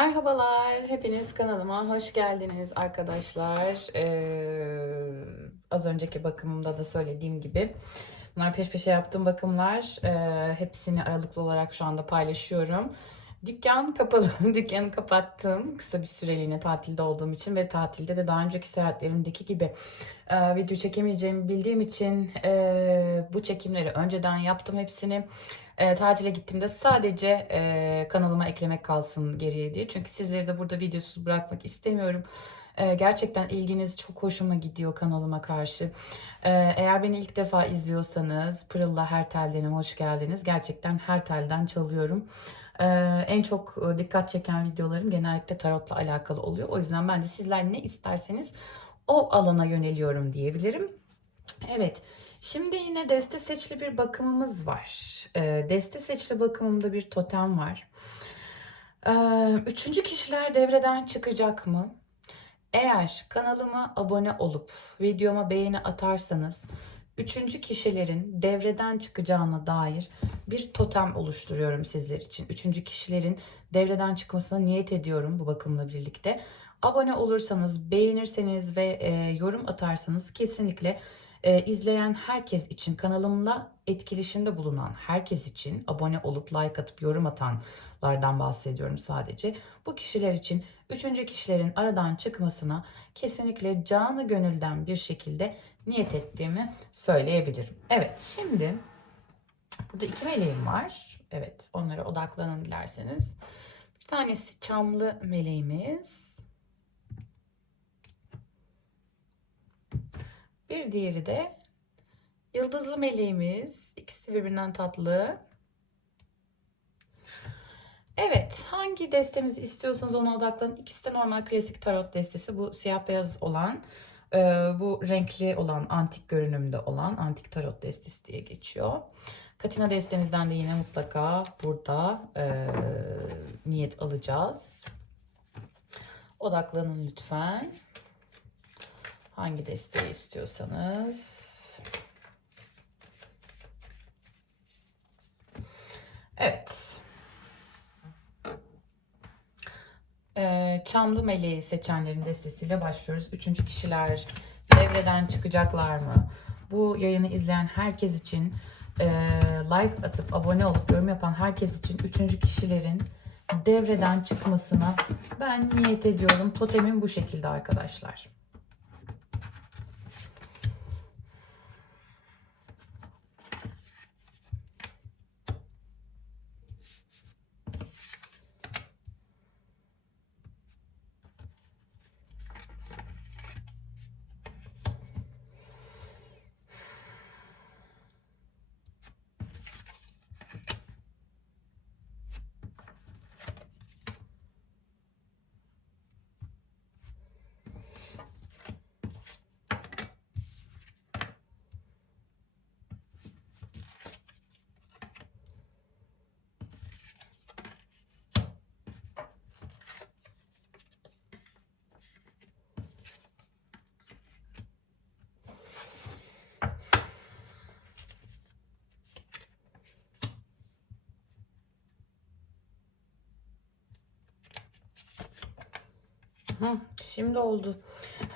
Merhabalar, hepiniz kanalıma hoş geldiniz arkadaşlar. Ee, az önceki bakımımda da söylediğim gibi bunlar peş peşe yaptığım bakımlar. Ee, hepsini aralıklı olarak şu anda paylaşıyorum. Dükkan kapalı, dükkanı kapattım kısa bir süreliğine tatilde olduğum için ve tatilde de daha önceki seyahatlerimdeki gibi e, video çekemeyeceğimi bildiğim için e, bu çekimleri önceden yaptım hepsini. E, tatile gittiğimde sadece e, kanalıma eklemek kalsın geriye diye. Çünkü sizleri de burada videosuz bırakmak istemiyorum. E, gerçekten ilginiz çok hoşuma gidiyor kanalıma karşı. E, eğer beni ilk defa izliyorsanız Pırıl'la Her Tel'den hoş geldiniz. Gerçekten her telden çalıyorum. E, en çok e, dikkat çeken videolarım genellikle tarotla alakalı oluyor. O yüzden ben de sizler ne isterseniz o alana yöneliyorum diyebilirim. Evet. Şimdi yine deste seçili bir bakımımız var. Ee, deste seçili bakımımda bir totem var. Ee, üçüncü kişiler devreden çıkacak mı? Eğer kanalıma abone olup videoma beğeni atarsanız üçüncü kişilerin devreden çıkacağına dair bir totem oluşturuyorum sizler için. Üçüncü kişilerin devreden çıkmasına niyet ediyorum bu bakımla birlikte. Abone olursanız, beğenirseniz ve e, yorum atarsanız kesinlikle e, izleyen herkes için kanalımla etkileşimde bulunan herkes için abone olup like atıp yorum atanlardan bahsediyorum sadece. Bu kişiler için üçüncü kişilerin aradan çıkmasına kesinlikle canı gönülden bir şekilde niyet ettiğimi söyleyebilirim. Evet şimdi burada iki meleğim var. Evet onlara odaklanın dilerseniz. Bir tanesi çamlı meleğimiz. Bir diğeri de yıldızlı meleğimiz. İkisi de birbirinden tatlı. Evet, hangi destemizi istiyorsanız ona odaklanın. İkisi de normal klasik tarot destesi. Bu siyah beyaz olan, e, bu renkli olan, antik görünümde olan antik tarot destesi diye geçiyor. Katina destemizden de yine mutlaka burada e, niyet alacağız. Odaklanın lütfen. Hangi desteği istiyorsanız. Evet. Ee, Çamlı Meleği seçenlerin destesiyle başlıyoruz. Üçüncü kişiler devreden çıkacaklar mı? Bu yayını izleyen herkes için e, like atıp abone olup yorum yapan herkes için üçüncü kişilerin devreden çıkmasına ben niyet ediyorum. Totemim bu şekilde arkadaşlar. Şimdi oldu.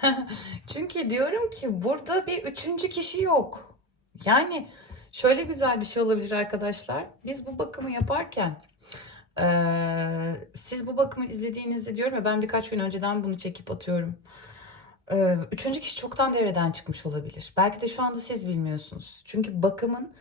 Çünkü diyorum ki burada bir üçüncü kişi yok. Yani şöyle güzel bir şey olabilir arkadaşlar. Biz bu bakımı yaparken eee, siz bu bakımı izlediğinizde diyorum ya ben birkaç gün önceden bunu çekip atıyorum. Eee, Üçüncü kişi çoktan devreden çıkmış olabilir. Belki de şu anda siz bilmiyorsunuz. Çünkü bakımın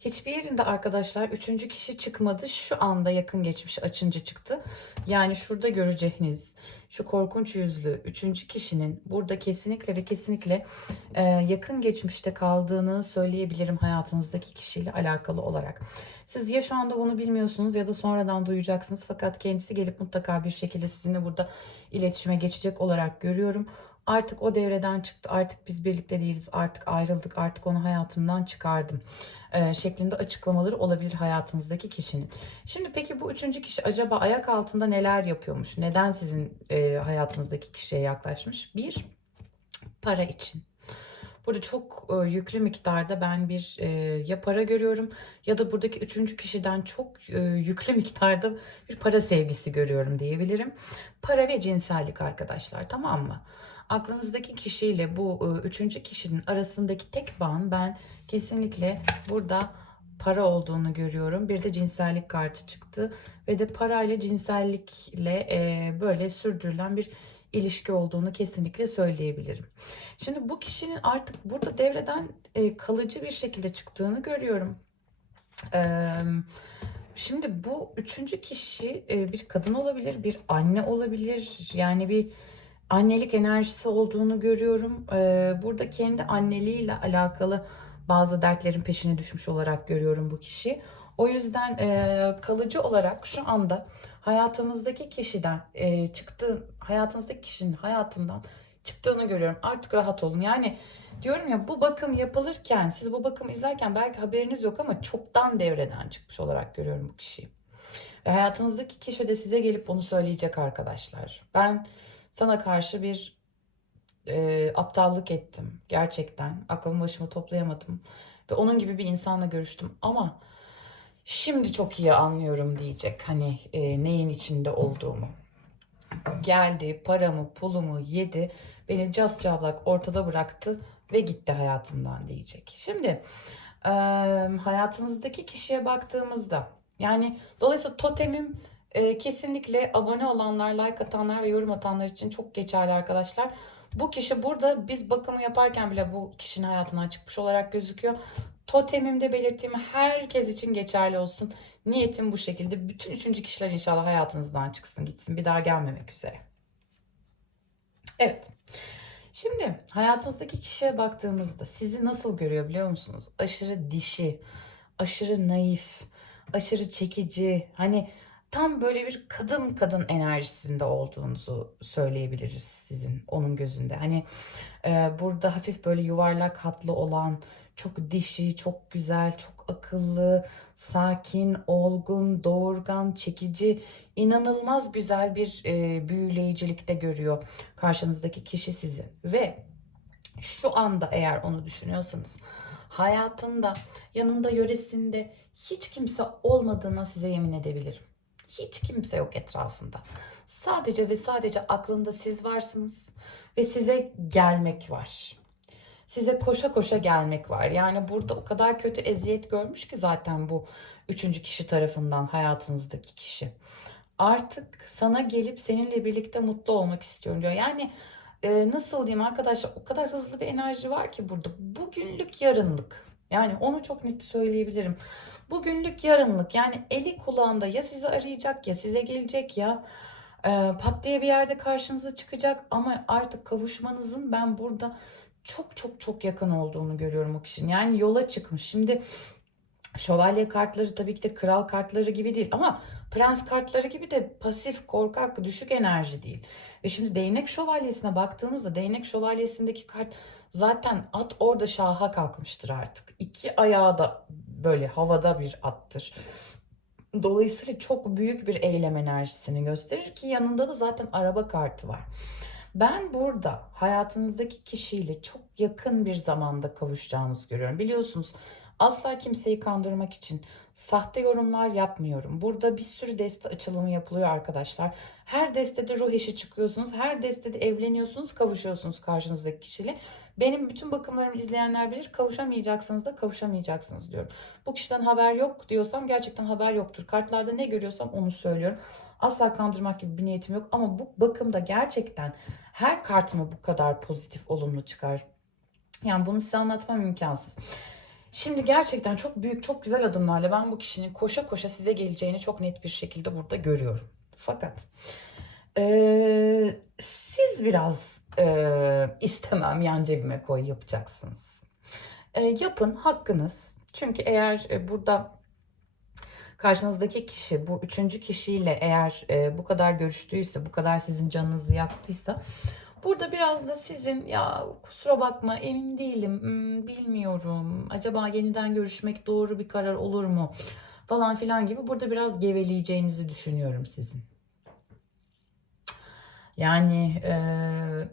hiçbir yerinde arkadaşlar üçüncü kişi çıkmadı. Şu anda yakın geçmiş açınca çıktı. Yani şurada göreceğiniz şu korkunç yüzlü üçüncü kişinin burada kesinlikle ve kesinlikle e, yakın geçmişte kaldığını söyleyebilirim hayatınızdaki kişiyle alakalı olarak. Siz ya şu anda bunu bilmiyorsunuz ya da sonradan duyacaksınız fakat kendisi gelip mutlaka bir şekilde sizinle burada iletişime geçecek olarak görüyorum. Artık o devreden çıktı. Artık biz birlikte değiliz. Artık ayrıldık. Artık onu hayatımdan çıkardım. E, şeklinde açıklamaları olabilir hayatınızdaki kişinin. Şimdi peki bu üçüncü kişi acaba ayak altında neler yapıyormuş? Neden sizin e, hayatınızdaki kişiye yaklaşmış? Bir, para için. Burada çok e, yüklü miktarda ben bir e, ya para görüyorum ya da buradaki üçüncü kişiden çok e, yüklü miktarda bir para sevgisi görüyorum diyebilirim. Para ve cinsellik arkadaşlar tamam mı? Aklınızdaki kişiyle bu e, üçüncü kişinin arasındaki tek bağın ben kesinlikle burada para olduğunu görüyorum. Bir de cinsellik kartı çıktı ve de parayla cinsellikle e, böyle sürdürülen bir ilişki olduğunu kesinlikle söyleyebilirim. Şimdi bu kişinin artık burada devreden e, kalıcı bir şekilde çıktığını görüyorum. Eee Şimdi bu üçüncü kişi e, bir kadın olabilir, bir anne olabilir. Yani bir annelik enerjisi olduğunu görüyorum. E, Burada kendi anneliğiyle alakalı bazı dertlerin peşine düşmüş olarak görüyorum bu kişi. O yüzden e, kalıcı olarak şu anda hayatınızdaki kişiden e, çıktı, hayatınızdaki kişinin hayatından çıktığını görüyorum. Artık rahat olun. Yani diyorum ya bu bakım yapılırken, siz bu bakımı izlerken belki haberiniz yok ama çoktan devreden çıkmış olarak görüyorum bu kişiyi. Ve hayatınızdaki kişi de size gelip bunu söyleyecek arkadaşlar. Ben sana karşı bir e, aptallık ettim. Gerçekten aklımı başıma toplayamadım. Ve onun gibi bir insanla görüştüm ama şimdi çok iyi anlıyorum diyecek. Hani e, neyin içinde olduğumu. Geldi, paramı, pulumu yedi. Beni cas cablak ortada bıraktı ve gitti hayatımdan diyecek. Şimdi e, hayatınızdaki kişiye baktığımızda yani dolayısıyla totemim e, kesinlikle abone olanlar, like atanlar ve yorum atanlar için çok geçerli arkadaşlar. Bu kişi burada biz bakımı yaparken bile bu kişinin hayatından çıkmış olarak gözüküyor. Totemimde belirttiğim herkes için geçerli olsun. Niyetim bu şekilde. Bütün üçüncü kişiler inşallah hayatınızdan çıksın gitsin. Bir daha gelmemek üzere. Evet. Şimdi hayatınızdaki kişiye baktığımızda sizi nasıl görüyor biliyor musunuz? Aşırı dişi, aşırı naif, aşırı çekici. Hani tam böyle bir kadın kadın enerjisinde olduğunuzu söyleyebiliriz sizin onun gözünde. Hani e, burada hafif böyle yuvarlak hatlı olan, çok dişi, çok güzel, çok akıllı, sakin, olgun, doğurgan, çekici, inanılmaz güzel bir e, büyüleyicilikte görüyor karşınızdaki kişi sizi. Ve şu anda eğer onu düşünüyorsanız hayatında, yanında, yöresinde hiç kimse olmadığına size yemin edebilirim. Hiç kimse yok etrafında. Sadece ve sadece aklında siz varsınız ve size gelmek var. Size koşa koşa gelmek var. Yani burada o kadar kötü eziyet görmüş ki zaten bu üçüncü kişi tarafından hayatınızdaki kişi. Artık sana gelip seninle birlikte mutlu olmak istiyorum diyor. Yani e, nasıl diyeyim arkadaşlar o kadar hızlı bir enerji var ki burada. Bugünlük yarınlık. Yani onu çok net söyleyebilirim. Bugünlük yarınlık yani eli kulağında ya sizi arayacak ya size gelecek ya e, pat diye bir yerde karşınıza çıkacak ama artık kavuşmanızın ben burada çok çok çok yakın olduğunu görüyorum o kişinin. Yani yola çıkmış. Şimdi şövalye kartları tabii ki de kral kartları gibi değil ama prens kartları gibi de pasif, korkak, düşük enerji değil. Ve şimdi değnek şövalyesine baktığımızda değnek şövalyesindeki kart zaten at orada şaha kalkmıştır artık. İki ayağı da böyle havada bir attır. Dolayısıyla çok büyük bir eylem enerjisini gösterir ki yanında da zaten araba kartı var. Ben burada hayatınızdaki kişiyle çok yakın bir zamanda kavuşacağınızı görüyorum. Biliyorsunuz asla kimseyi kandırmak için sahte yorumlar yapmıyorum. Burada bir sürü deste açılımı yapılıyor arkadaşlar. Her destede ruh eşi çıkıyorsunuz. Her destede evleniyorsunuz, kavuşuyorsunuz karşınızdaki kişiyle. Benim bütün bakımlarımı izleyenler bilir. Kavuşamayacaksınız da kavuşamayacaksınız diyorum. Bu kişiden haber yok diyorsam gerçekten haber yoktur. Kartlarda ne görüyorsam onu söylüyorum. Asla kandırmak gibi bir niyetim yok ama bu bakımda gerçekten her kartımı bu kadar pozitif, olumlu çıkar. Yani bunu size anlatmam imkansız. Şimdi gerçekten çok büyük, çok güzel adımlarla ben bu kişinin koşa koşa size geleceğini çok net bir şekilde burada görüyorum. Fakat e, siz biraz e, istemem yan cebime koy yapacaksınız. E, yapın hakkınız. Çünkü eğer e, burada karşınızdaki kişi bu üçüncü kişiyle eğer e, bu kadar görüştüyse, bu kadar sizin canınızı yaktıysa burada biraz da sizin ya kusura bakma emin değilim, hmm, bilmiyorum, acaba yeniden görüşmek doğru bir karar olur mu falan filan gibi burada biraz geveleyeceğinizi düşünüyorum sizin. Yani e,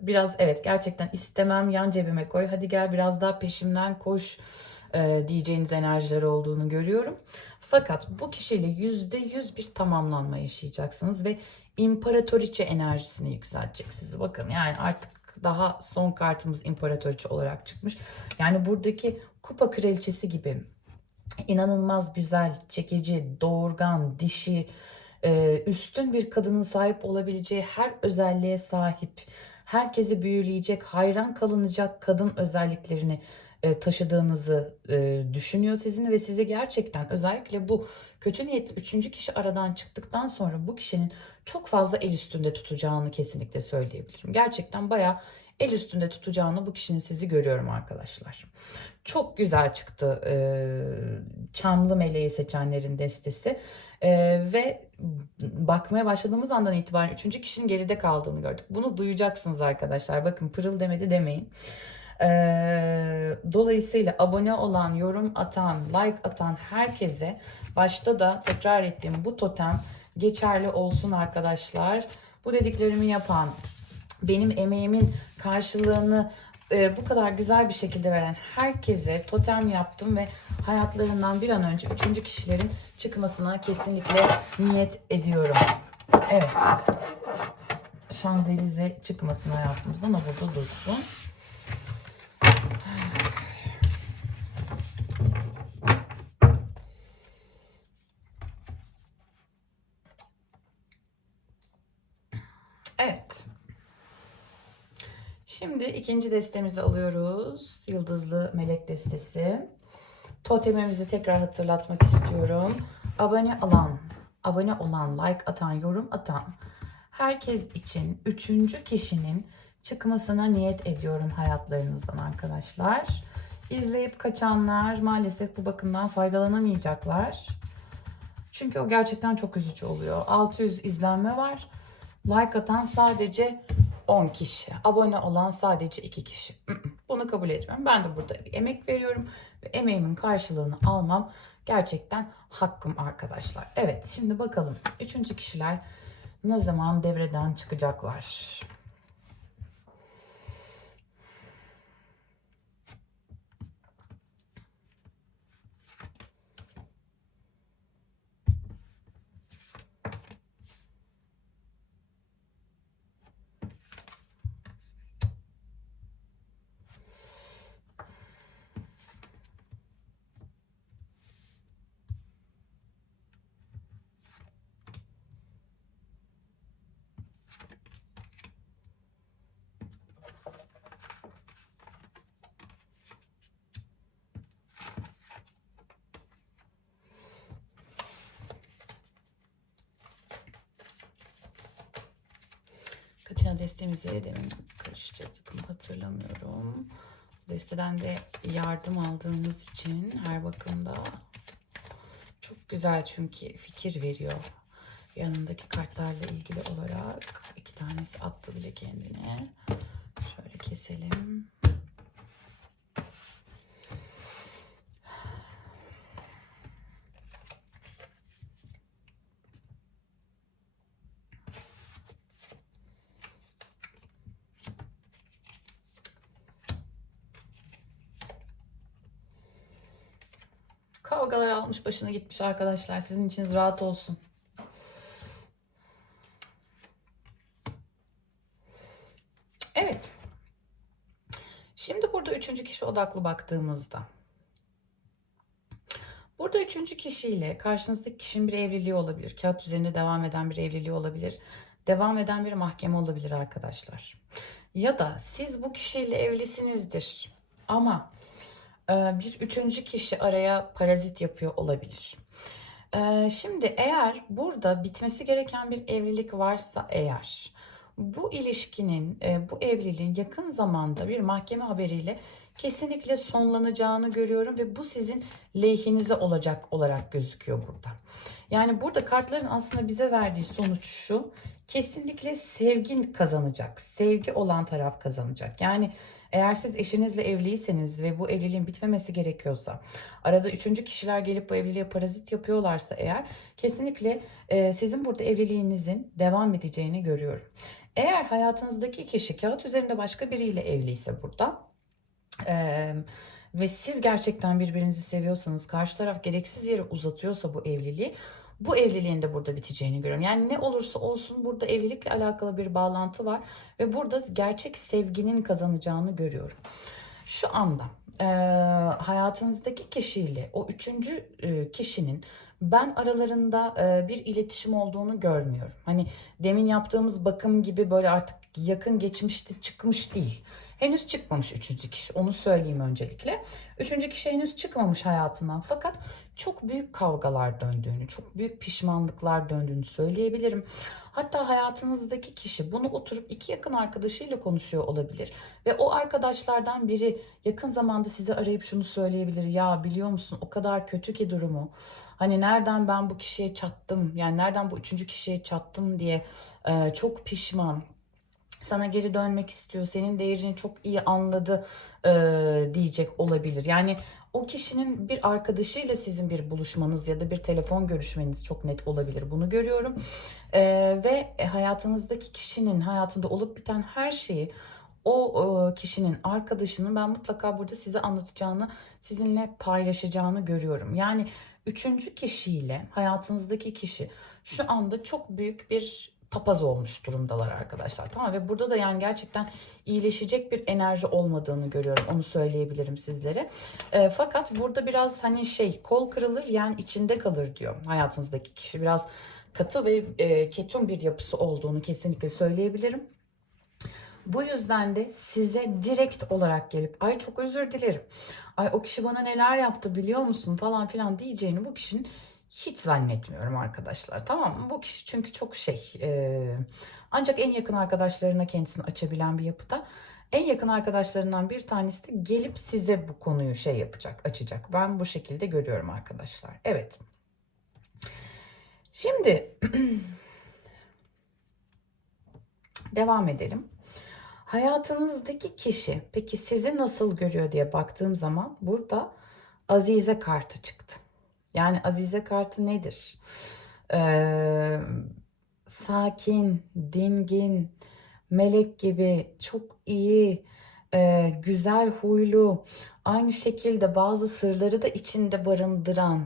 biraz evet gerçekten istemem yan cebime koy hadi gel biraz daha peşimden koş e, diyeceğiniz enerjiler olduğunu görüyorum. Fakat bu kişiyle yüzde yüz bir tamamlanma yaşayacaksınız ve imparatoriçe enerjisini yükseltecek sizi. Bakın yani artık daha son kartımız imparatoriçe olarak çıkmış. Yani buradaki kupa kraliçesi gibi inanılmaz güzel, çekici, doğurgan, dişi, üstün bir kadının sahip olabileceği her özelliğe sahip, herkesi büyüleyecek, hayran kalınacak kadın özelliklerini e, taşıdığınızı e, düşünüyor sizin ve size gerçekten özellikle bu kötü niyetli üçüncü kişi aradan çıktıktan sonra bu kişinin çok fazla el üstünde tutacağını kesinlikle söyleyebilirim. Gerçekten bayağı el üstünde tutacağını bu kişinin sizi görüyorum arkadaşlar. Çok güzel çıktı e, Çamlı Meleği seçenlerin destesi. Ve bakmaya başladığımız andan itibaren üçüncü kişinin geride kaldığını gördük. Bunu duyacaksınız arkadaşlar. Bakın pırıl demedi demeyin. E, dolayısıyla abone olan, yorum atan, like atan herkese başta da tekrar ettiğim bu totem geçerli olsun arkadaşlar. Bu dediklerimi yapan, benim emeğimin karşılığını e, bu kadar güzel bir şekilde veren herkese totem yaptım ve hayatlarından bir an önce üçüncü kişilerin çıkmasına kesinlikle niyet ediyorum. Evet. Şanzelize çıkmasın hayatımızdan o burada dursun. Evet. Şimdi ikinci destemizi alıyoruz. Yıldızlı melek destesi. Totemimizi tekrar hatırlatmak istiyorum. Abone olan, abone olan, like atan, yorum atan herkes için üçüncü kişinin çıkmasına niyet ediyorum hayatlarınızdan arkadaşlar. İzleyip kaçanlar maalesef bu bakımdan faydalanamayacaklar. Çünkü o gerçekten çok üzücü oluyor. 600 izlenme var. Like atan sadece 10 kişi. Abone olan sadece 2 kişi. Bunu kabul etmiyorum. Ben de burada bir emek veriyorum ve emeğimin karşılığını almam gerçekten hakkım arkadaşlar. Evet şimdi bakalım üçüncü kişiler ne zaman devreden çıkacaklar? Katina destemizi demin karıştırdık mı hatırlamıyorum. Desteden de yardım aldığımız için her bakımda çok güzel çünkü fikir veriyor. Yanındaki kartlarla ilgili olarak iki tanesi attı bile kendine. Şöyle keselim. Kavgalar almış başına gitmiş arkadaşlar. Sizin içiniz rahat olsun. Evet. Şimdi burada üçüncü kişi odaklı baktığımızda. Burada üçüncü kişiyle karşınızdaki kişinin bir evliliği olabilir. Kağıt üzerinde devam eden bir evliliği olabilir. Devam eden bir mahkeme olabilir arkadaşlar. Ya da siz bu kişiyle evlisinizdir. Ama bir üçüncü kişi araya parazit yapıyor olabilir. E, Şimdi eğer burada bitmesi gereken bir evlilik varsa eğer bu ilişkinin, e, bu evliliğin yakın zamanda bir mahkeme haberiyle kesinlikle sonlanacağını görüyorum ve bu sizin lehinize olacak olarak gözüküyor burada. Yani burada kartların aslında bize verdiği sonuç şu. Kesinlikle sevgin kazanacak. Sevgi olan taraf kazanacak. Yani eğer siz eşinizle evliyseniz ve bu evliliğin bitmemesi gerekiyorsa, arada üçüncü kişiler gelip bu evliliğe parazit yapıyorlarsa eğer kesinlikle e, sizin burada evliliğinizin devam edeceğini görüyorum. Eğer hayatınızdaki kişi kağıt üzerinde başka biriyle evliyse burada eee, ve siz gerçekten birbirinizi seviyorsanız karşı taraf gereksiz yere uzatıyorsa bu evliliği bu evliliğin de burada biteceğini görüyorum. Yani ne olursa olsun burada evlilikle alakalı bir bağlantı var ve burada gerçek sevginin kazanacağını görüyorum. Şu anda eee, hayatınızdaki kişiyle o üçüncü e, kişinin ben aralarında e, bir iletişim olduğunu görmüyorum. Hani demin yaptığımız bakım gibi böyle artık yakın geçmişte çıkmış değil. Henüz çıkmamış üçüncü kişi. Onu söyleyeyim öncelikle. Üçüncü kişi henüz çıkmamış hayatından. Fakat çok büyük kavgalar döndüğünü, çok büyük pişmanlıklar döndüğünü söyleyebilirim. Hatta hayatınızdaki kişi bunu oturup iki yakın arkadaşıyla konuşuyor olabilir. Ve o arkadaşlardan biri yakın zamanda sizi arayıp şunu söyleyebilir. Ya biliyor musun o kadar kötü ki durumu. Hani nereden ben bu kişiye çattım yani nereden bu üçüncü kişiye çattım diye e, çok pişman sana geri dönmek istiyor, senin değerini çok iyi anladı e, diyecek olabilir. Yani o kişinin bir arkadaşıyla sizin bir buluşmanız ya da bir telefon görüşmeniz çok net olabilir. Bunu görüyorum. E, ve hayatınızdaki kişinin hayatında olup biten her şeyi o e, kişinin arkadaşının ben mutlaka burada size anlatacağını, sizinle paylaşacağını görüyorum. Yani üçüncü kişiyle hayatınızdaki kişi şu anda çok büyük bir papaz olmuş durumdalar arkadaşlar. Tamam ve burada da yani gerçekten iyileşecek bir enerji olmadığını görüyorum. Onu söyleyebilirim sizlere. E, fakat burada biraz hani şey kol kırılır yani içinde kalır diyor hayatınızdaki kişi. Biraz katı ve e, ketum bir yapısı olduğunu kesinlikle söyleyebilirim. Bu yüzden de size direkt olarak gelip ay çok özür dilerim. Ay o kişi bana neler yaptı biliyor musun falan filan diyeceğini bu kişinin hiç zannetmiyorum arkadaşlar. Tamam mı? Bu kişi çünkü çok şey e, ancak en yakın arkadaşlarına kendisini açabilen bir yapıda. En yakın arkadaşlarından bir tanesi de gelip size bu konuyu şey yapacak, açacak. Ben bu şekilde görüyorum arkadaşlar. Evet. Şimdi devam edelim. Hayatınızdaki kişi peki sizi nasıl görüyor diye baktığım zaman burada Azize kartı çıktı. Yani Azize kartı nedir? Ee, sakin, dingin, melek gibi çok iyi, e, güzel huylu, aynı şekilde bazı sırları da içinde barındıran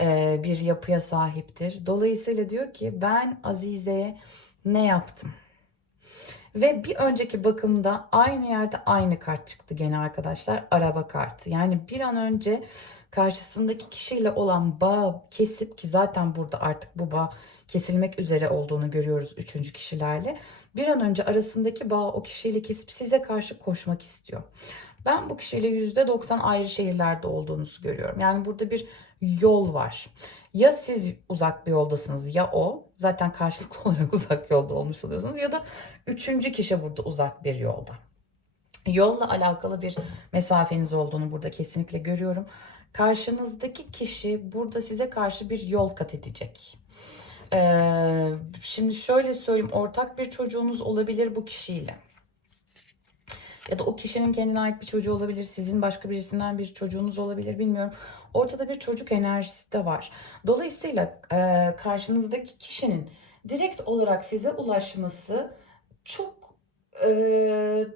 e, bir yapıya sahiptir. Dolayısıyla diyor ki ben Azize'ye ne yaptım? Ve bir önceki bakımda aynı yerde aynı kart çıktı gene arkadaşlar. Araba kartı. Yani bir an önce karşısındaki kişiyle olan bağ kesip ki zaten burada artık bu bağ kesilmek üzere olduğunu görüyoruz üçüncü kişilerle. Bir an önce arasındaki bağ o kişiyle kesip size karşı koşmak istiyor. Ben bu kişiyle %90 ayrı şehirlerde olduğunuzu görüyorum. Yani burada bir yol var. Ya siz uzak bir yoldasınız ya o. Zaten karşılıklı olarak uzak yolda olmuş oluyorsunuz. Ya da üçüncü kişi burada uzak bir yolda. Yolla alakalı bir mesafeniz olduğunu burada kesinlikle görüyorum. Karşınızdaki kişi burada size karşı bir yol kat edecek. Ee, şimdi şöyle söyleyeyim ortak bir çocuğunuz olabilir bu kişiyle. Ya da o kişinin kendine ait bir çocuğu olabilir. Sizin başka birisinden bir çocuğunuz olabilir bilmiyorum. Ortada bir çocuk enerjisi de var. Dolayısıyla e, karşınızdaki kişinin direkt olarak size ulaşması çok e,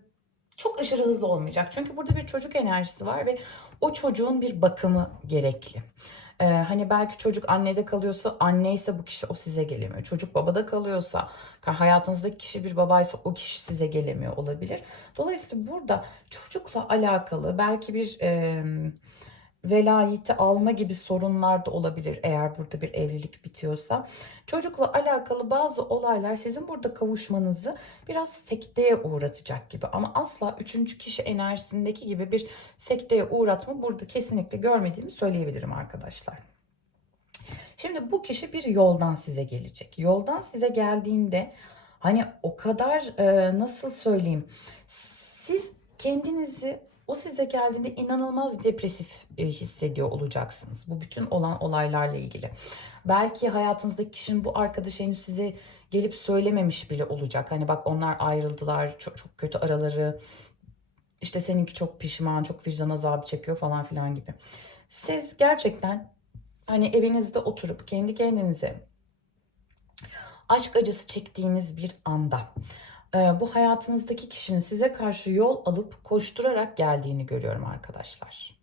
çok aşırı hızlı olmayacak. Çünkü burada bir çocuk enerjisi var ve o çocuğun bir bakımı gerekli. Ee, hani belki çocuk annede kalıyorsa anne ise bu kişi o size gelemiyor. Çocuk babada kalıyorsa hayatınızdaki kişi bir babaysa o kişi size gelemiyor olabilir. Dolayısıyla burada çocukla alakalı belki bir e, velayeti alma gibi sorunlar da olabilir eğer burada bir evlilik bitiyorsa. Çocukla alakalı bazı olaylar sizin burada kavuşmanızı biraz sekteye uğratacak gibi ama asla üçüncü kişi enerjisindeki gibi bir sekteye uğratma burada kesinlikle görmediğimi söyleyebilirim arkadaşlar. Şimdi bu kişi bir yoldan size gelecek. Yoldan size geldiğinde hani o kadar e, nasıl söyleyeyim siz kendinizi o size geldiğinde inanılmaz depresif e, hissediyor olacaksınız. Bu bütün olan olaylarla ilgili. Belki hayatınızdaki kişinin bu arkadaşı henüz size gelip söylememiş bile olacak. Hani bak onlar ayrıldılar, çok, çok kötü araları. İşte seninki çok pişman, çok vicdan azabı çekiyor falan filan gibi. Siz gerçekten hani evinizde oturup kendi kendinize aşk acısı çektiğiniz bir anda bu hayatınızdaki kişinin size karşı yol alıp koşturarak geldiğini görüyorum arkadaşlar.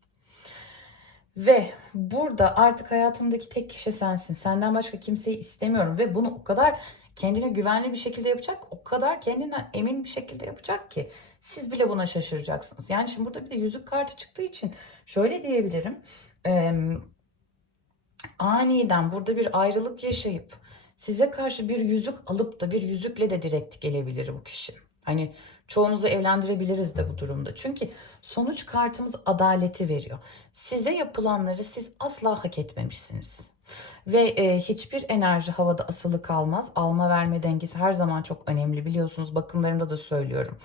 Ve burada artık hayatımdaki tek kişi sensin. Senden başka kimseyi istemiyorum ve bunu o kadar kendine güvenli bir şekilde yapacak, o kadar kendinden emin bir şekilde yapacak ki siz bile buna şaşıracaksınız. Yani şimdi burada bir de yüzük kartı çıktığı için şöyle diyebilirim. Eee aniden burada bir ayrılık yaşayıp size karşı bir yüzük alıp da bir yüzükle de direkt gelebilir bu kişi. Hani çoğunuzu evlendirebiliriz de bu durumda. Çünkü sonuç kartımız adaleti veriyor. Size yapılanları siz asla hak etmemişsiniz. Ve e, hiçbir enerji havada asılı kalmaz. Alma verme dengesi her zaman çok önemli biliyorsunuz. Bakımlarımda da söylüyorum.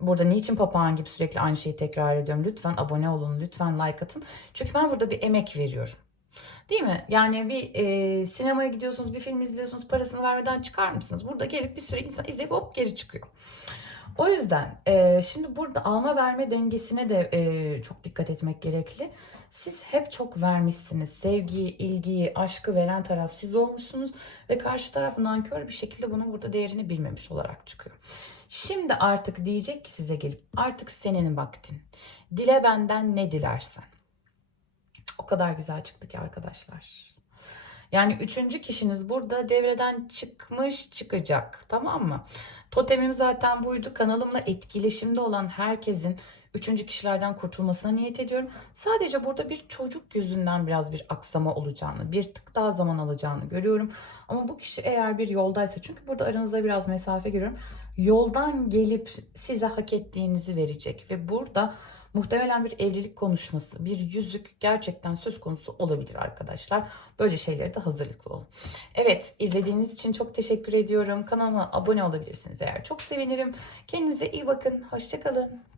Burada niçin papağan gibi sürekli aynı şeyi tekrar ediyorum. Lütfen abone olun, lütfen like atın. Çünkü ben burada bir emek veriyorum. Değil mi? Yani bir e, sinemaya gidiyorsunuz, bir film izliyorsunuz, parasını vermeden çıkar mısınız? Burada gelip bir süre insan izleyip hop geri çıkıyor. O yüzden e, şimdi burada alma verme dengesine de e, çok dikkat etmek gerekli. Siz hep çok vermişsiniz. Sevgiyi, ilgiyi, aşkı veren taraf siz olmuşsunuz ve karşı taraf nankör bir şekilde bunun burada değerini bilmemiş olarak çıkıyor. Şimdi artık diyecek ki size gelip artık senin vaktin. Dile benden ne dilersen. O kadar güzel çıktı ki arkadaşlar. Yani üçüncü kişiniz burada devreden çıkmış çıkacak tamam mı? Totemim zaten buydu. Kanalımla etkileşimde olan herkesin üçüncü kişilerden kurtulmasına niyet ediyorum. Sadece burada bir çocuk yüzünden biraz bir aksama olacağını, bir tık daha zaman alacağını görüyorum. Ama bu kişi eğer bir yoldaysa, çünkü burada aranızda biraz mesafe görüyorum. Yoldan gelip size hak ettiğinizi verecek ve burada muhtemelen bir evlilik konuşması, bir yüzük gerçekten söz konusu olabilir arkadaşlar. Böyle şeylere de hazırlıklı olun. Evet, izlediğiniz için çok teşekkür ediyorum. Kanalıma abone olabilirsiniz eğer. Çok sevinirim. Kendinize iyi bakın. Hoşçakalın.